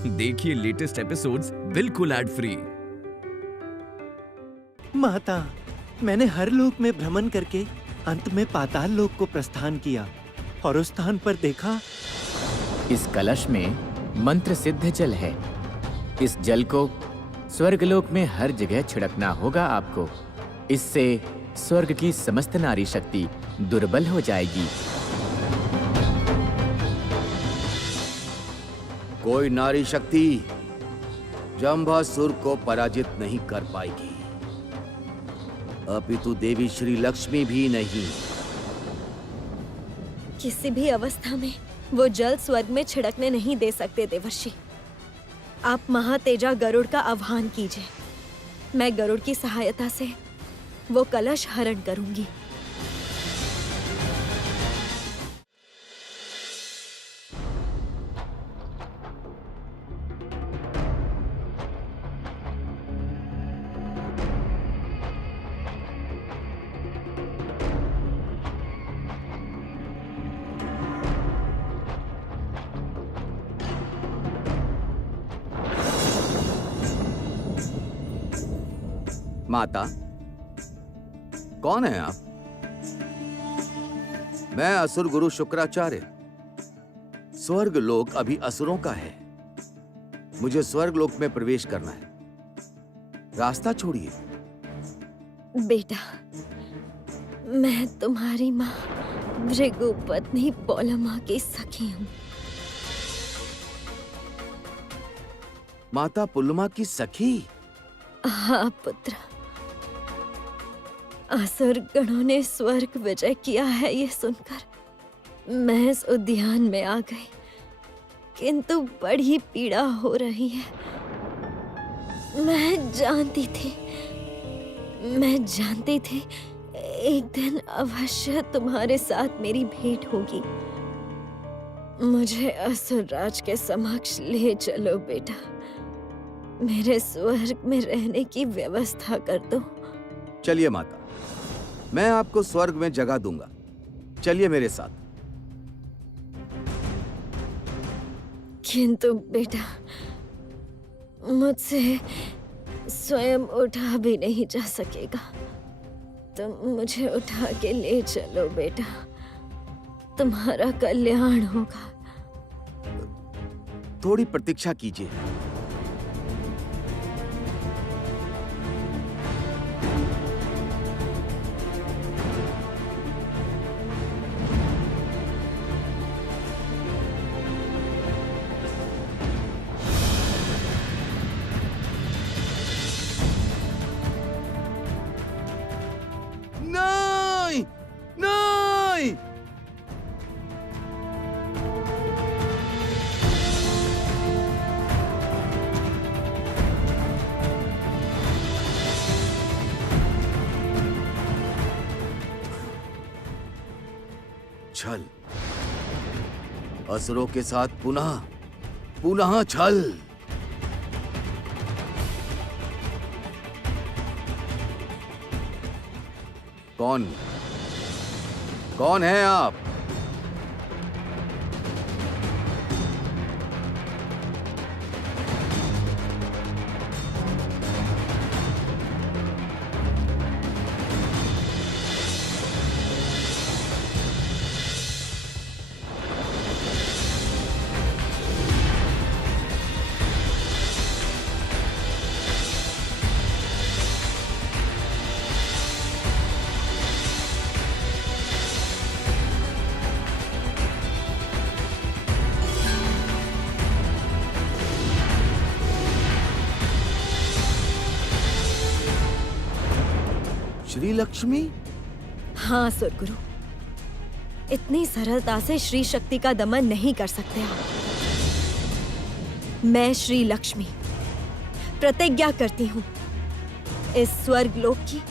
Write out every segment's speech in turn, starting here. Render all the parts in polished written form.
देखिए latest episodes बिल्कुल ad free. माता, मैंने हर लोक में भ्रमण करके अंत में पाताल लोक को प्रस्थान किया और उस स्थान पर देखा। इस कलश में मंत्र सिद्ध जल है। इस जल को स्वर्गलोक में हर जगह छिड़कना होगा आपको। इससे स्वर्ग की समस्त नारी शक्ति दुर्बल हो जाएगी। कोई नारी शक्ति जंभासुर को पराजित नहीं कर पाएगी, अपितु देवी श्री लक्ष्मी भी नहीं। किसी भी अवस्था में वो जल स्वर्ग में छिड़कने नहीं दे सकते देवर्षि। आप महातेजा गरुड़ का आह्वान कीजिए। मैं गरुड़ की सहायता से वो कलश हरण करूंगी। माता, कौन है आप? मैं असुर गुरु शुक्राचार्य। स्वर्ग लोक अभी असुरों का है। मुझे स्वर्ग लोक में प्रवेश करना है। रास्ता छोड़िए। बेटा, मैं तुम्हारी माँ भृगु पत्नी पौलमा की सखी हूँ। माता पुलमा की सखी? हाँ पुत्र, असुर गणों ने स्वर्ग विजय किया है ये सुनकर मैं इस उद्यान में आ गई, किंतु बड़ी पीड़ा हो रही है। मैं जानती थी एक दिन अवश्य तुम्हारे साथ मेरी भेंट होगी। मुझे असुरराज के समक्ष ले चलो बेटा। मेरे स्वर्ग में रहने की व्यवस्था कर दो। चलिए माता, मैं आपको स्वर्ग में जगह दूंगा। चलिए मेरे साथ। किंतु बेटा, मुझसे स्वयं उठा भी नहीं जा सकेगा। तुम मुझे उठा के ले चलो बेटा, तुम्हारा कल्याण होगा। थोड़ी प्रतीक्षा कीजिए। नहीं, नहीं। छल, असुरों के साथ पुनः छल। कौन है आप? श्री लक्ष्मी? हाँ सुरगुरु, इतनी सरलता से श्री शक्ति का दमन नहीं कर सकते आप। मैं श्री लक्ष्मी प्रतिज्ञा करती हूँ, इस स्वर्ग लोक की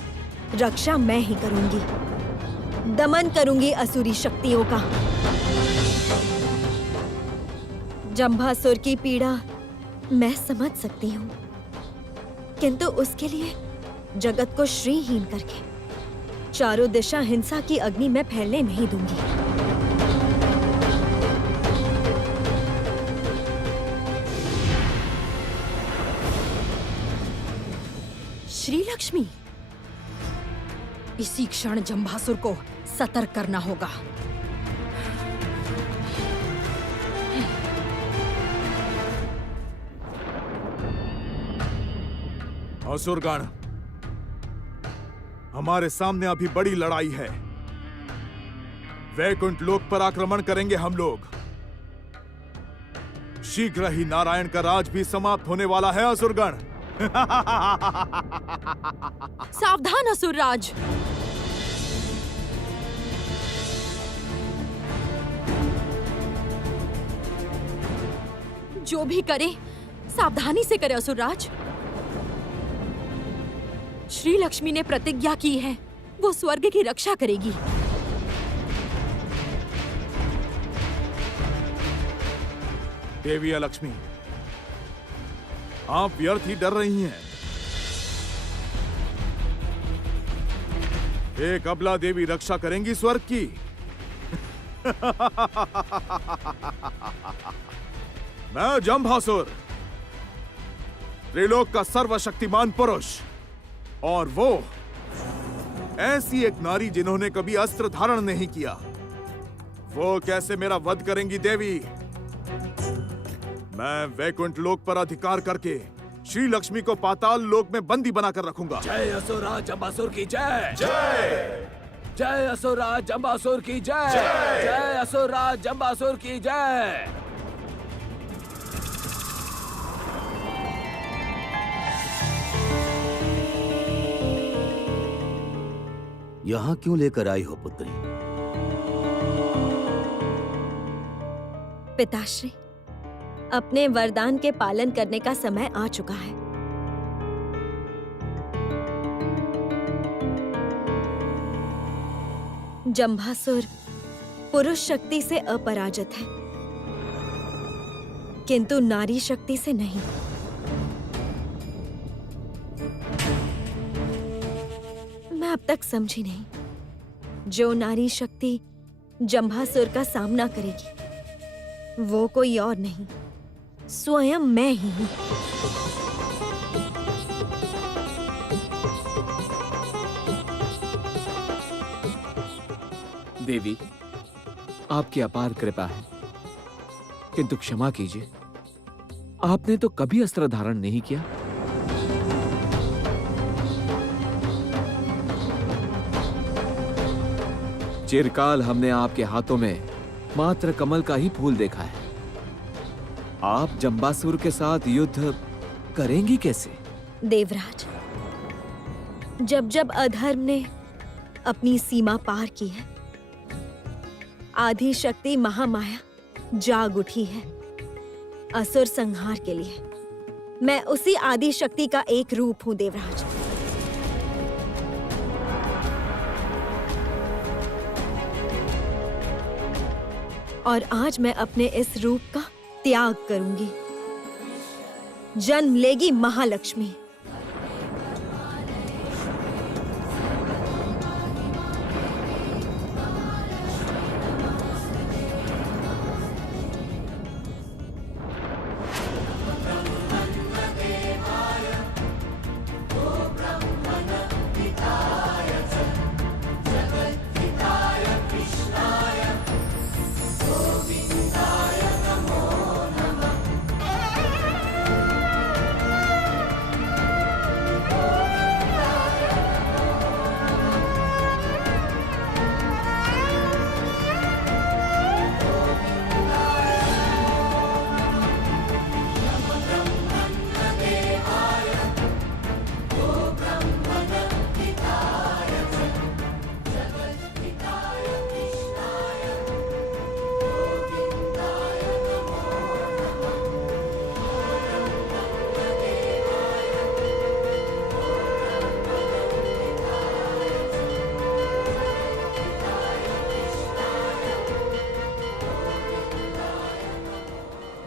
रक्षा मैं ही करूंगी, दमन करूंगी असुरी शक्तियों का। जंभासुर की पीड़ा मैं समझ सकती हूँ, किंतु उसके लिए जगत को श्रीहीन करके चारों दिशा हिंसा की अग्नि में फैलने नहीं दूंगी। श्री लक्ष्मी, इसी क्षण जंभासुर को सतर्क करना होगा। असुरगण, हमारे सामने अभी बड़ी लड़ाई है। वैकुंठ लोक पर आक्रमण करेंगे हम लोग। शीघ्र ही नारायण का राज भी समाप्त होने वाला है असुरगण। सावधान असुरराज। जो भी करे सावधानी से करे असुरराज। श्री लक्ष्मी ने प्रतिज्ञा की है, वो स्वर्ग की रक्षा करेगी। देवी लक्ष्मी, आप व्यर्थ ही डर रही हैं। एक अबला देवी रक्षा करेंगी स्वर्ग की। मैं जंभासुर, त्रिलोक का सर्वशक्तिमान पुरुष, और वो ऐसी एक नारी जिन्होंने कभी अस्त्र धारण नहीं किया, वो कैसे मेरा वध करेंगी देवी? मैं वैकुंठ लोक पर अधिकार करके श्री लक्ष्मी को पाताल लोक में बंदी बनाकर रखूंगा। जय असुरराज जंबासुर की जय। जय जय असुरराज जंबासुर की जय। जय असुरराज जंबासुर की जय। यहां क्यों लेकर आई हो पुत्री? पिताश्री, अपने वरदान के पालन करने का समय आ चुका है। जंभासुर पुरुष शक्ति से अपराजित है, किंतु नारी शक्ति से नहीं। मैं अब तक समझी नहीं, जो नारी शक्ति जंभासुर का सामना करेगी वो कोई और नहीं, स्वयं मैं ही हूं। देवी, आपकी अपार कृपा है, किंतु क्षमा कीजिए, आपने तो कभी अस्त्र धारण नहीं किया। चिरकाल हमने आपके हाथों में मात्र कमल का ही फूल देखा है। आप जंबासुर के साथ युद्ध करेंगी कैसे? देवराज, जब जब अधर्म ने अपनी सीमा पार की है, आधी शक्ति महामाया जाग उठी है असुर संहार के लिए। मैं उसी आदि शक्ति का एक रूप हूं देवराज। और आज मैं अपने इस रूप का त्याग करूंगी। जन्म लेगी महालक्ष्मी।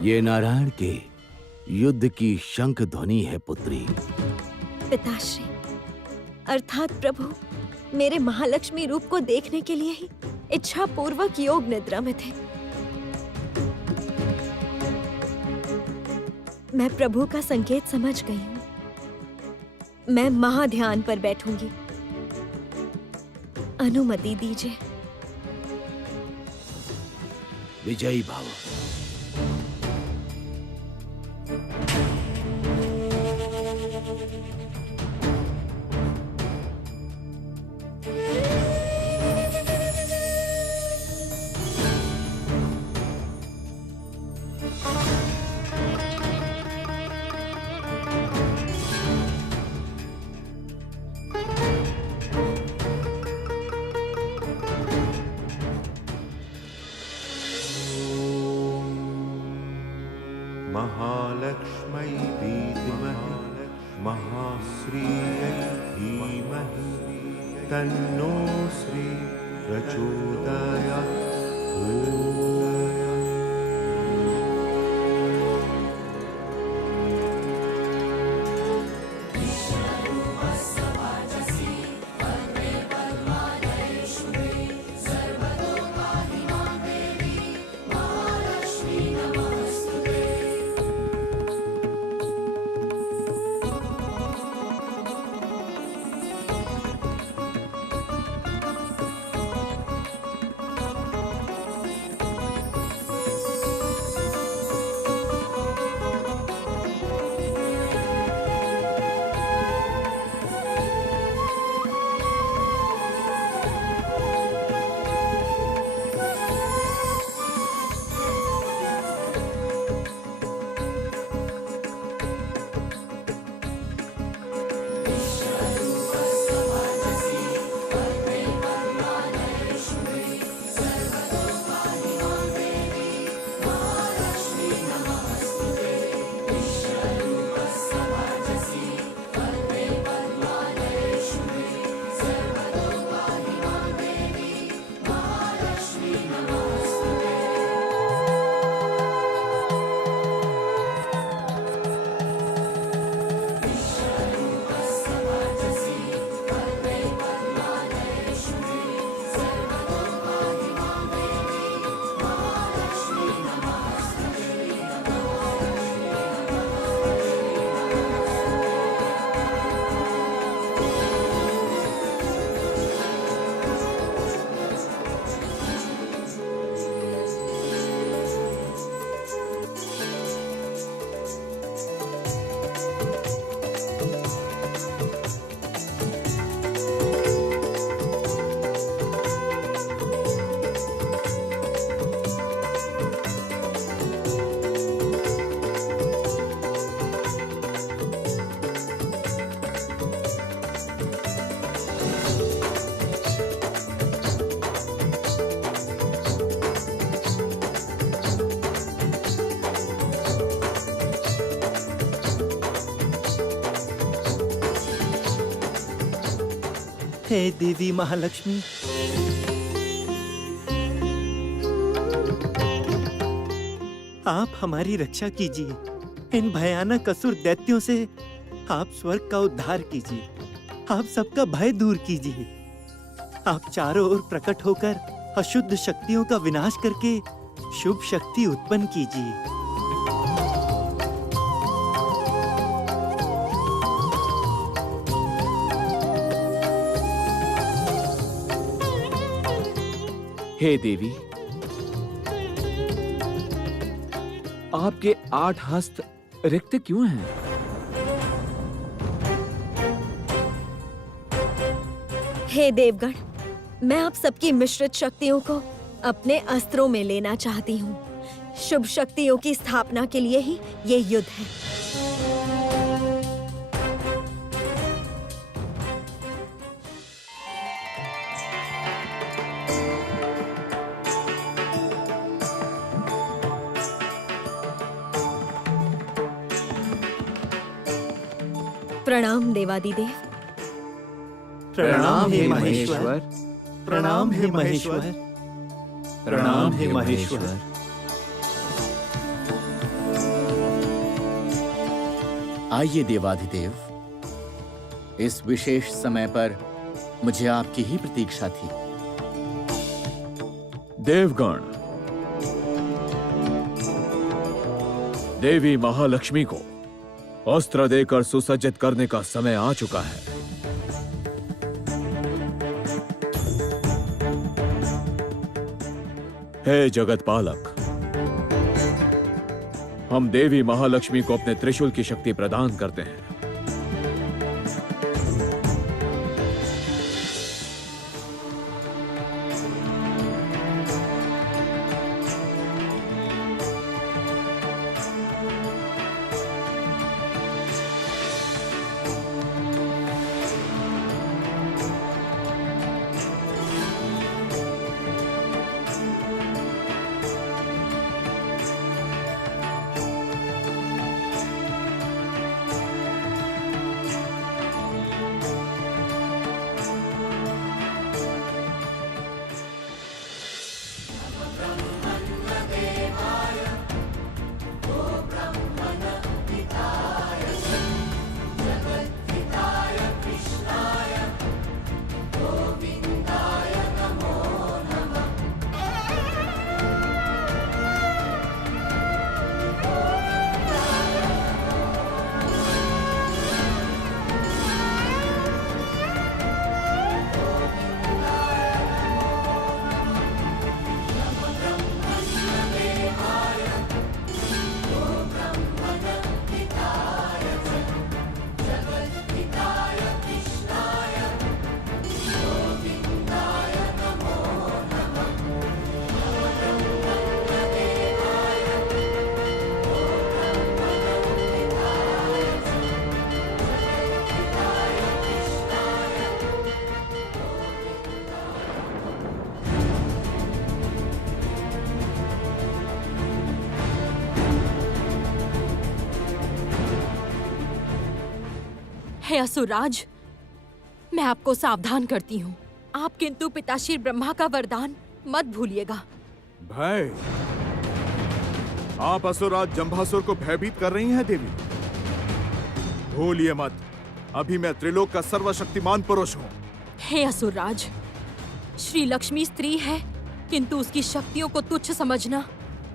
ये नारायण के युद्ध की शंख ध्वनि है पुत्री। पिताश्री, अर्थात प्रभु मेरे महालक्ष्मी रूप को देखने के लिए ही इच्छा पूर्वक योग निद्रा में थे। मैं प्रभु का संकेत समझ गई हूँ। मैं महाध्यान पर बैठूंगी। अनुमति दीजिए। विजयी भव। महालक्ष्मै विद्महे महाश्रियै धीमहि तन्नो श्री प्रचोदयात्। हे देवी महालक्ष्मी, आप हमारी रक्षा कीजिए। इन भयानक असुर दैत्यों से आप स्वर्ग का उद्धार कीजिए। आप सबका भय दूर कीजिए। आप चारों ओर प्रकट होकर अशुद्ध शक्तियों का विनाश करके शुभ शक्ति उत्पन्न कीजिए। हे देवी, आपके 8 हस्त रिक्त क्यों हैं? हे देवगण, मैं आप सबकी मिश्रित शक्तियों को अपने अस्त्रों में लेना चाहती हूँ। शुभ शक्तियों की स्थापना के लिए ही ये युद्ध है। प्रणाम देवादिदेव। प्रणाम हे महेश्वर। प्रणाम हे महेश्वर। प्रणाम हे महेश्वर। आइए देवाधिदेव, इस विशेष समय पर मुझे आपकी ही प्रतीक्षा थी। देवगण, देवी महालक्ष्मी को अस्त्र देकर सुसज्जित करने का समय आ चुका है। हे जगत पालक, हम देवी महालक्ष्मी को अपने त्रिशूल की शक्ति प्रदान करते हैं। हे असुरराज, मैं आपको सावधान करती हूँ। आप किंतु पिताश्री ब्रह्मा का वरदान मत भूलिएगा। भय? आप असुरराज जंभासुर को भयभीत कर रही हैं देवी। भूलिए मत, अभी मैं त्रिलोक का सर्वशक्तिमान पुरुष हूँ। हे असुरराज, श्री लक्ष्मी स्त्री है, किंतु उसकी शक्तियों को तुच्छ समझना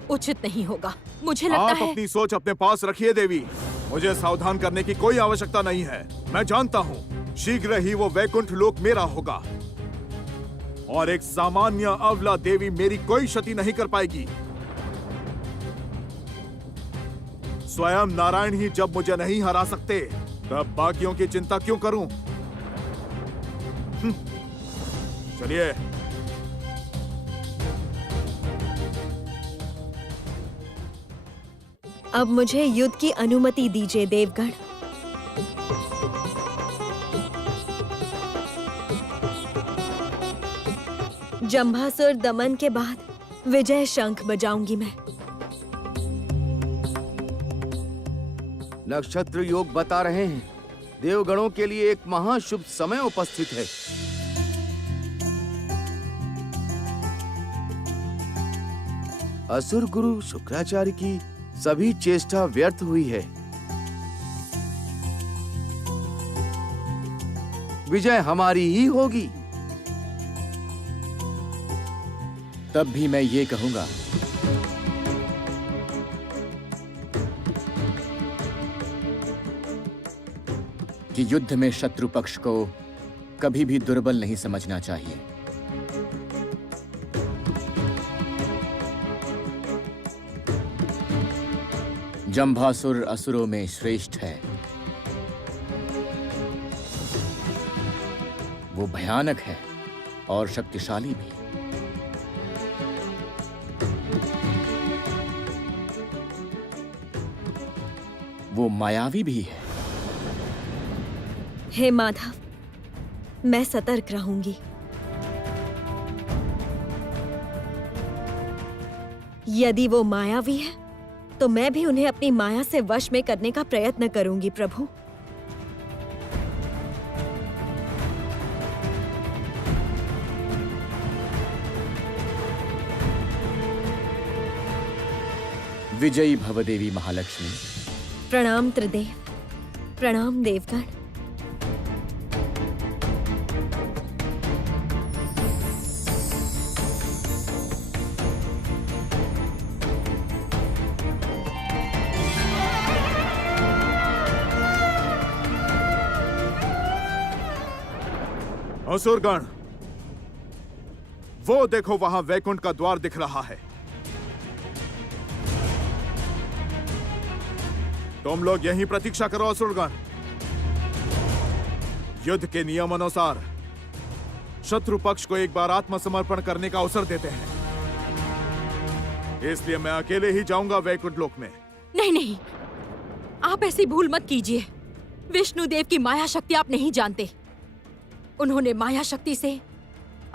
उचित नहीं होगा। मुझे लगता आप है अपनी सोच अपने पास रखिए देवी। मुझे सावधान करने की कोई आवश्यकता नहीं है। मैं जानता हूँ शीघ्र ही वो वैकुंठ लोक मेरा होगा और एक सामान्य अवला देवी मेरी कोई क्षति नहीं कर पाएगी। स्वयं नारायण ही जब मुझे नहीं हरा सकते, तब बाकियों की चिंता क्यों करूं? चलिए। अब मुझे युद्ध की अनुमति दीजिए देवगण। जंभासुर दमन के बाद विजय शंख बजाऊंगी मैं। नक्षत्र योग बता रहे हैं देवगणों के लिए एक महाशुभ समय उपस्थित है। असुर गुरु शुक्राचार्य की सभी चेष्टा व्यर्थ हुई है। विजय हमारी ही होगी। तब भी मैं ये कहूंगा कि युद्ध में शत्रु पक्ष को कभी भी दुर्बल नहीं समझना चाहिए। जंभासुर असुरों में श्रेष्ठ है। वो भयानक है और शक्तिशाली भी। वो मायावी भी है। हे माधव, मैं सतर्क रहूंगी। यदि वो मायावी है तो मैं भी उन्हें अपनी माया से वश में करने का प्रयत्न करूंगी प्रभु। विजयी भव देवी महालक्ष्मी। प्रणाम त्रिदेव, प्रणाम देवगण। असुरगण, वो देखो वहां वैकुंठ का द्वार दिख रहा है। तुम लोग यहीं प्रतीक्षा करो असुरगण। युद्ध के नियम अनुसार शत्रु पक्ष को एक बार आत्मसमर्पण करने का अवसर देते हैं, इसलिए मैं अकेले ही जाऊंगा वैकुंठ लोक में। नहीं नहीं, आप ऐसी भूल मत कीजिए। विष्णुदेव की माया शक्ति आप नहीं जानते। उन्होंने माया शक्ति से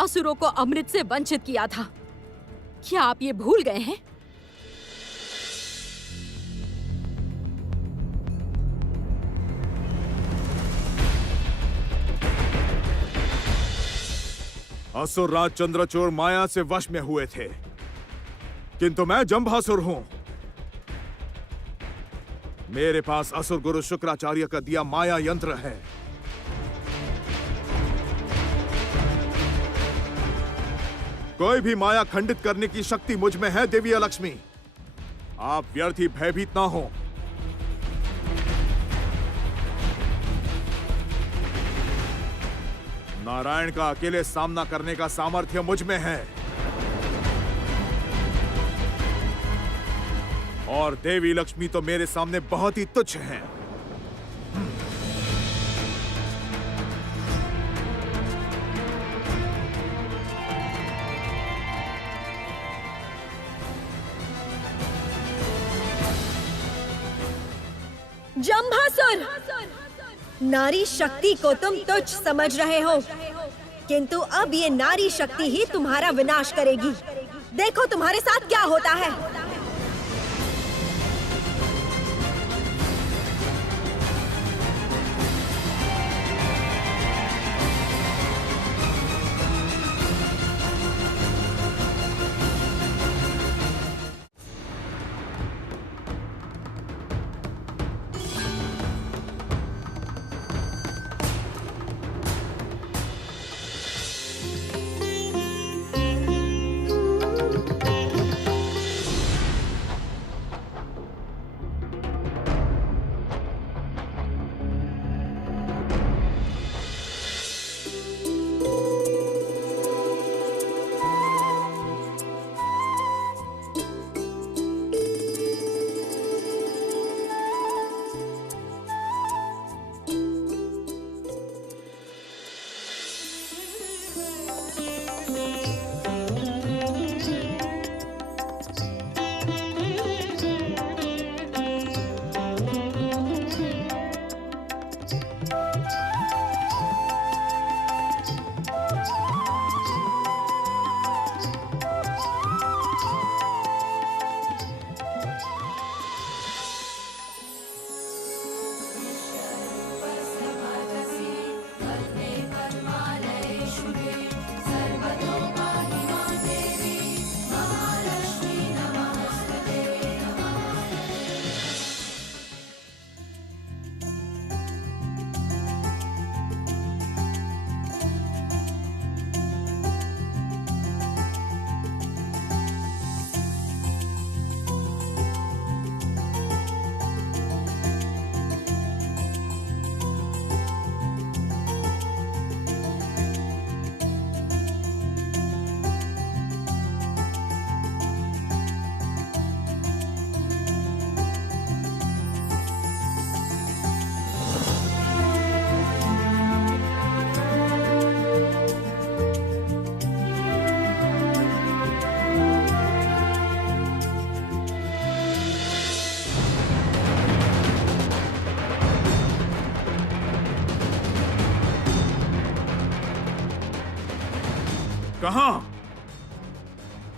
असुरों को अमृत से वंचित किया था। क्या आप ये भूल गए हैं? असुर राज चंद्रचूड़ माया से वश में हुए थे, किंतु मैं जंभासुर हूं। मेरे पास असुर गुरु शुक्राचार्य का दिया माया यंत्र है। कोई भी माया खंडित करने की शक्ति मुझ में है देवी लक्ष्मी। आप व्यर्थ ही भयभीत ना हो। नारायण का अकेले सामना करने का सामर्थ्य मुझ में है, और देवी लक्ष्मी तो मेरे सामने बहुत ही तुच्छ हैं। जंभासुर, नारी शक्ति को तुम तुच्छ समझ रहे हो, किंतु अब ये नारी शक्ति ही तुम्हारा विनाश करेगी। देखो तुम्हारे साथ क्या होता है।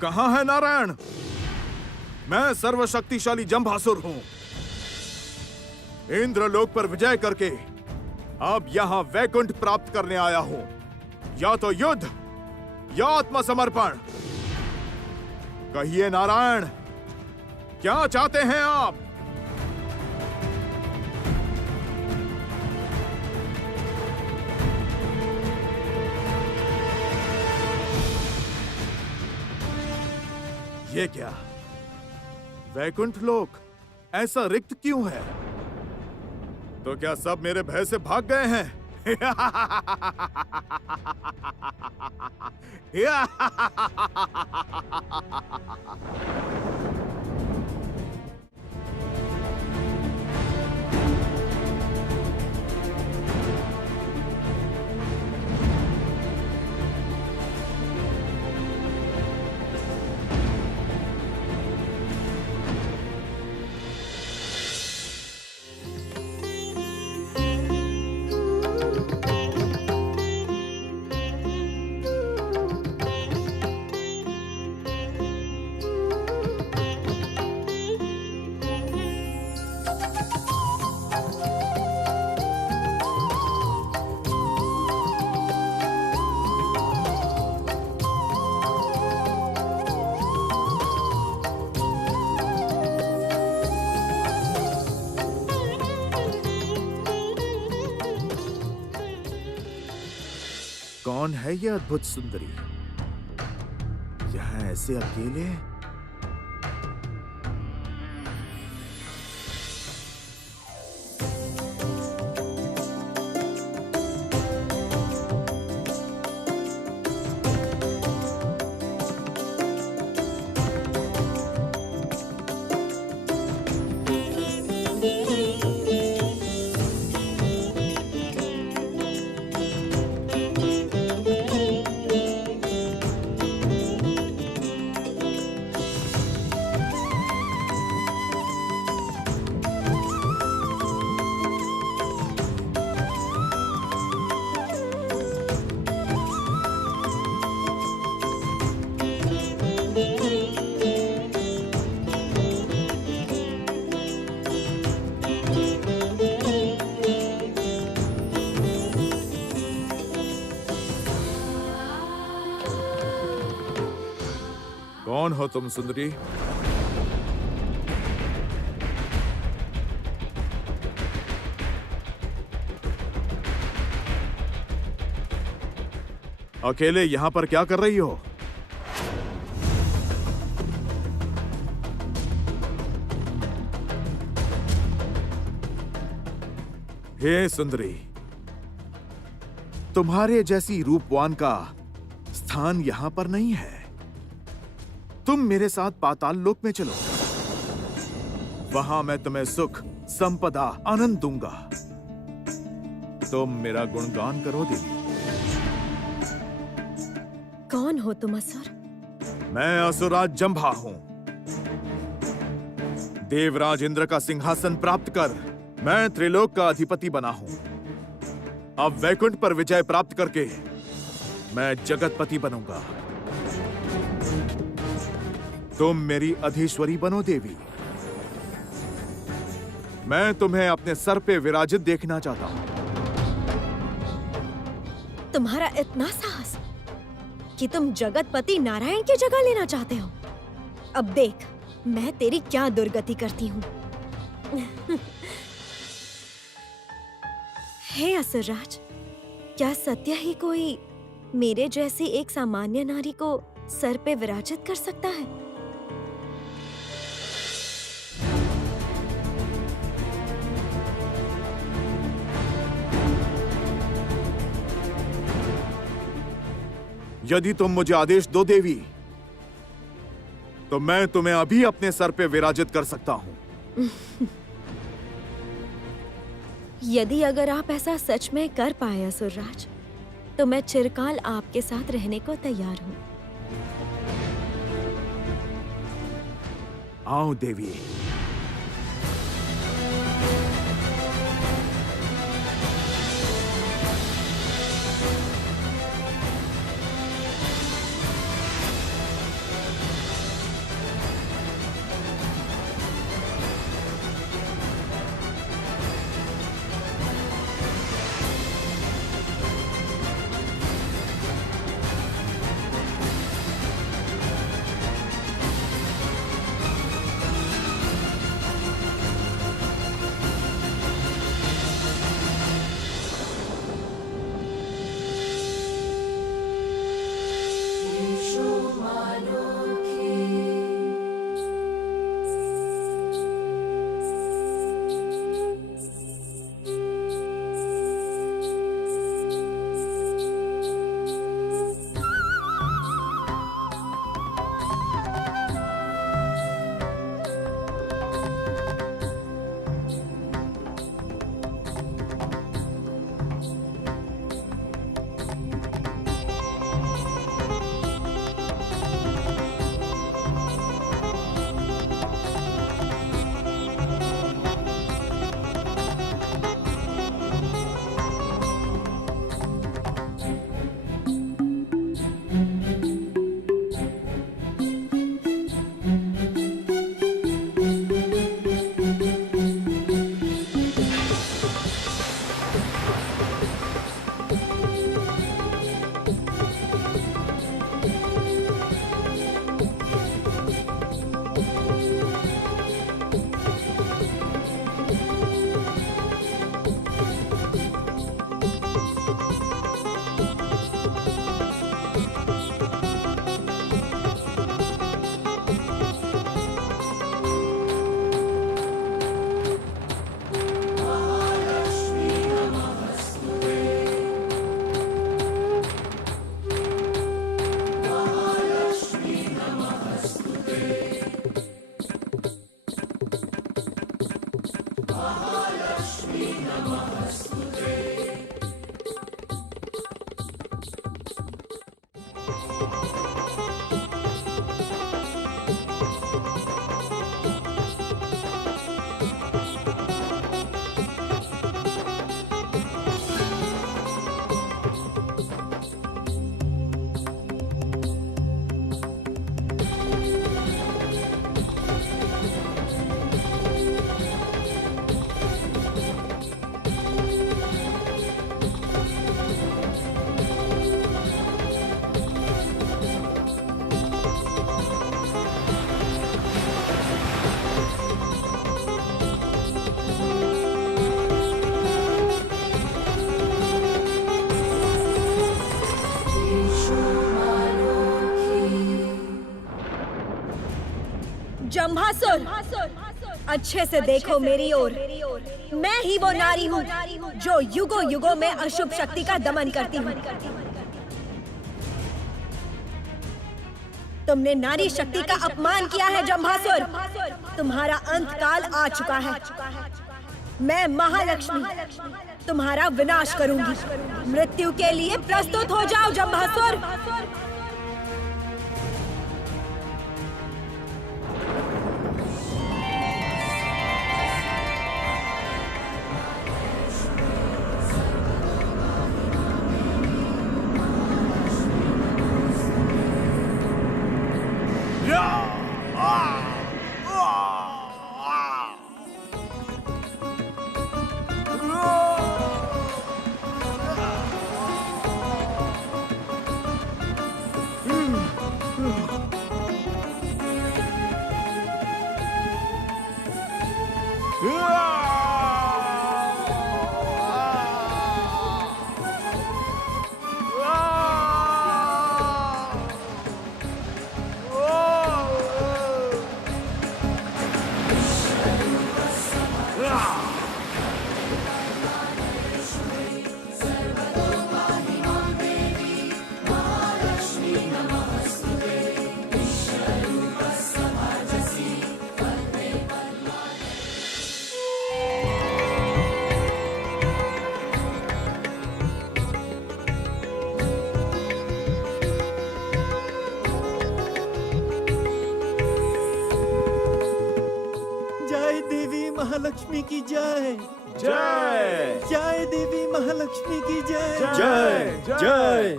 कहां है नारायण? मैं सर्वशक्तिशाली जंभासुर हूं। इंद्रलोक पर विजय करके अब यहां वैकुंठ प्राप्त करने आया हूं। या तो युद्ध या आत्मसमर्पण। कहिए नारायण, क्या चाहते हैं आप? ये क्या? वैकुंठ लोक ऐसा रिक्त क्यों है? तो क्या सब मेरे भय से भाग गए हैं? कौन है ये अद्भुत सुंदरी? यहाँ ऐसे अकेले? कौन हो तुम सुंदरी? अकेले यहां पर क्या कर रही हो? हे सुंदरी, तुम्हारे जैसी रूपवान का स्थान यहां पर नहीं है। तुम मेरे साथ पाताल लोक में चलो, वहां मैं तुम्हें सुख, संपदा, आनंद दूंगा। तुम मेरा गुणगान करो देवी। कौन हो तुम असुर? मैं असुराज जंभा हूं। देवराज इंद्र का सिंहासन प्राप्त कर मैं त्रिलोक का अधिपति बना हूं। अब वैकुंठ पर विजय प्राप्त करके मैं जगतपति बनूंगा। तुम मेरी अधीश्वरी बनो देवी। मैं तुम्हें अपने सर पे विराजित देखना चाहता हूं। तुम्हारा इतना साहस कि तुम जगतपति नारायण की जगह लेना चाहते हो? अब देख मैं तेरी क्या दुर्गति करती हूँ। हे असुरराज, क्या सत्य ही कोई मेरे जैसी एक सामान्य नारी को सर पे विराजित कर सकता है? यदि तुम मुझे आदेश दो देवी, तो मैं तुम्हें अभी अपने सर पे विराजित कर सकता हूं। यदि अगर आप ऐसा सच में कर पाए असुरराज, तो मैं चिरकाल आपके साथ रहने को तैयार हूं। आओ देवी। जम्भासुर, अच्छे से देखो मेरी ओर। मैं ही वो नारी हूँ जो युगों युगों में अशुभ शक्ति का दमन करती हूँ। तुमने नारी शक्ति का अपमान किया है जम्भासुर। तुम्हारा अंत काल आ चुका है। मैं महालक्ष्मी तुम्हारा विनाश करूंगी। मृत्यु के लिए प्रस्तुत हो जाओ जम्भासुर। महालक्ष्मी की जय। जय जय देवी महालक्ष्मी की जय। जय जय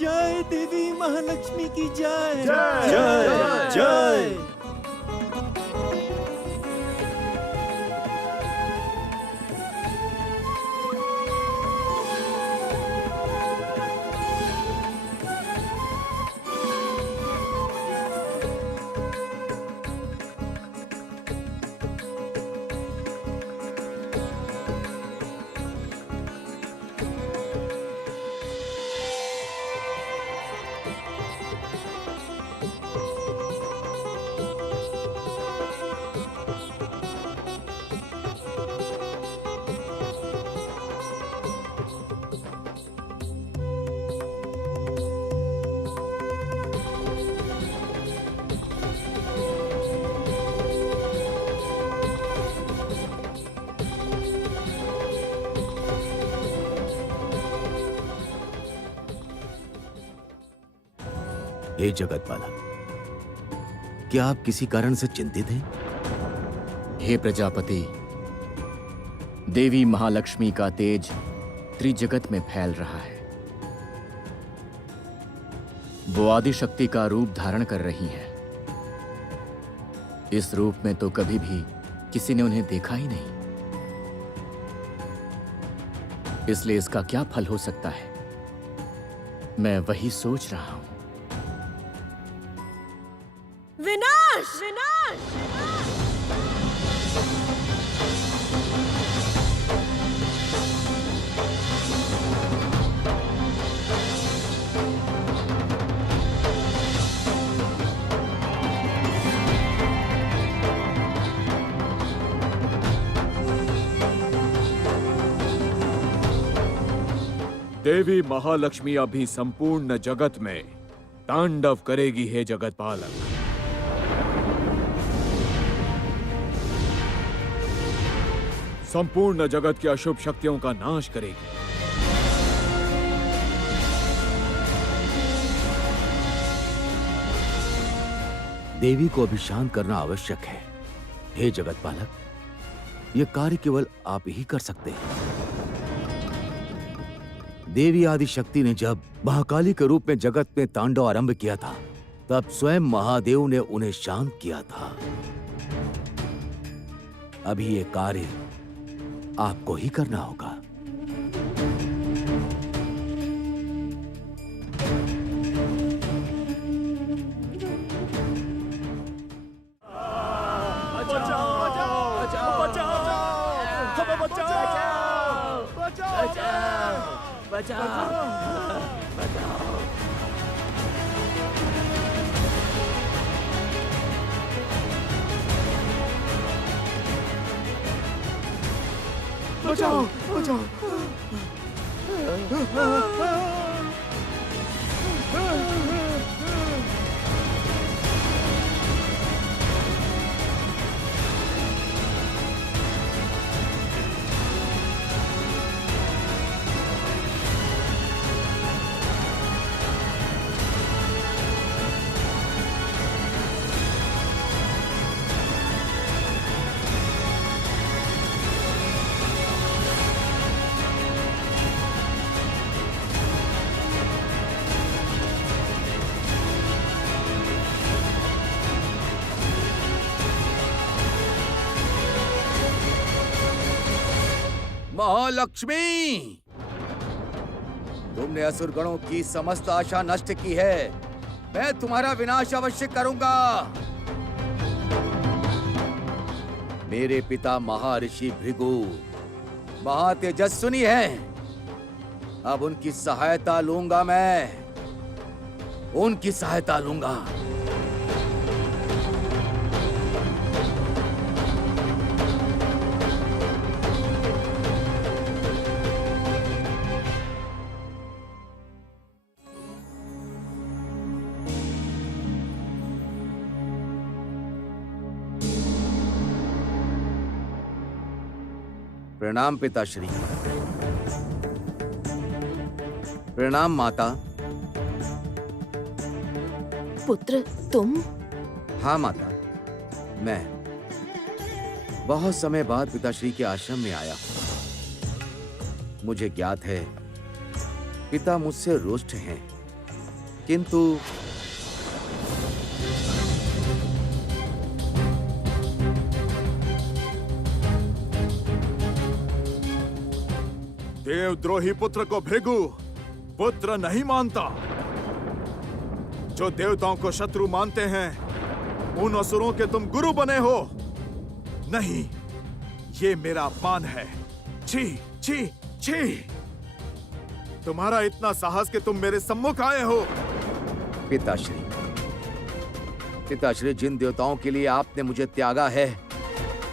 जय देवी महालक्ष्मी की जय। जय जय हे जगत पालक, क्या आप किसी कारण से चिंतित हैं? हे प्रजापति, देवी महालक्ष्मी का तेज त्रिजगत में फैल रहा है। वो आदि शक्ति का रूप धारण कर रही है। इस रूप में तो कभी भी किसी ने उन्हें देखा ही नहीं, इसलिए इसका क्या फल हो सकता है, मैं वही सोच रहा हूं। विनाश! विनाश! देवी महालक्ष्मी अभी संपूर्ण जगत में तांडव करेगी। हे जगत पालक, संपूर्ण जगत की अशुभ शक्तियों का नाश करेगी। देवी को अभी शांत करना आवश्यक है। हे जगत पालक, यह कार्य केवल आप ही कर सकते हैं। देवी आदि शक्ति ने जब महाकाली के रूप में जगत में तांडव आरंभ किया था, तब स्वयं महादेव ने उन्हें शांत किया था। अभी ये कार्य आपको ही करना होगा। बचाओ बचाओ। महालक्ष्मी, तुमने असुरगणों की समस्त आशा नष्ट की है। मैं तुम्हारा विनाश अवश्य करूंगा। मेरे पिता महर्षि भृगु महातेजस्विनी हैं। अब उनकी सहायता लूंगा मैं, उनकी सहायता लूंगा। प्रणाम पिताश्री। प्रणाम माता। पुत्र तुम? हाँ माता, मैं बहुत समय बाद पिताश्री के आश्रम में आया हूं। मुझे ज्ञात है पिता मुझसे रुष्ट हैं, किंतु देवद्रोही पुत्र को भृगु पुत्र नहीं मानता। जो देवताओं को शत्रु मानते हैं, उन असुरों के तुम गुरु बने हो। नहीं, ये मेरा अपमान है। छी छी छी। तुम्हारा इतना साहस कि तुम मेरे सम्मुख आए हो। पिताश्री, पिताश्री, जिन देवताओं के लिए आपने मुझे त्यागा है,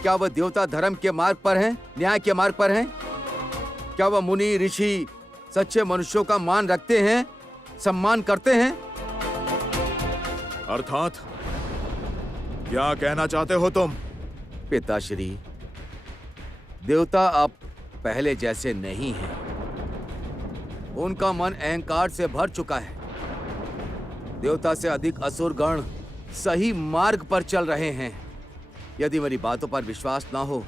क्या वह देवता धर्म के मार्ग पर हैं, न्याय के मार्ग पर हैं? क्या वह मुनि ऋषि सच्चे मनुष्यों का मान रखते हैं, सम्मान करते हैं? अर्थात क्या कहना चाहते हो तुम? पिताश्री, देवता अब पहले जैसे नहीं हैं। उनका मन अहंकार से भर चुका है। देवता से अधिक असुर गण सही मार्ग पर चल रहे हैं। यदि मेरी बातों पर विश्वास ना हो,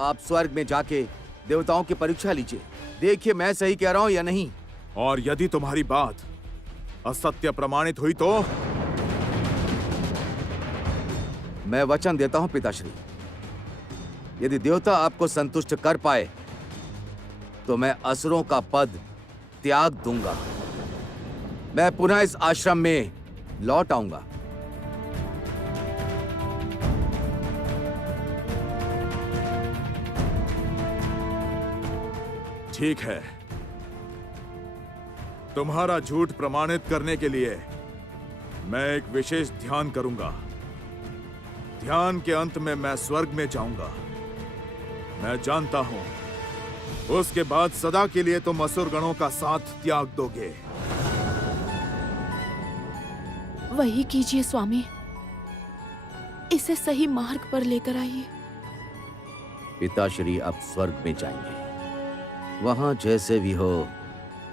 आप स्वर्ग में जाके देवताओं की परीक्षा लीजिए। देखिए मैं सही कह रहा हूं या नहीं। और यदि तुम्हारी बात असत्य प्रमाणित हुई तो? मैं वचन देता हूं पिताश्री, यदि देवता आपको संतुष्ट कर पाए तो मैं असुरों का पद त्याग दूंगा। मैं पुनः इस आश्रम में लौट आऊंगा। ठीक है, तुम्हारा झूठ प्रमाणित करने के लिए मैं एक विशेष ध्यान करूंगा। ध्यान के अंत में मैं स्वर्ग में जाऊंगा। मैं जानता हूं उसके बाद सदा के लिए तुम असुर गणों का साथ त्याग दोगे। वही कीजिए स्वामी, इसे सही मार्ग पर लेकर आइए। पिताश्री अब स्वर्ग में जाएंगे। वहां जैसे भी हो,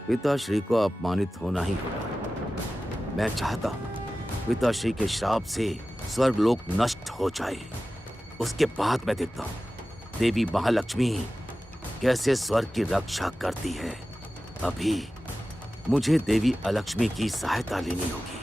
पिताश्री को अपमानित होना ही होगा। मैं चाहता हूं पिताश्री के श्राप से स्वर्गलोक नष्ट हो जाए। उसके बाद मैं देखता हूं देवी महालक्ष्मी कैसे स्वर्ग की रक्षा करती है। अभी मुझे देवी अलक्ष्मी की सहायता लेनी होगी।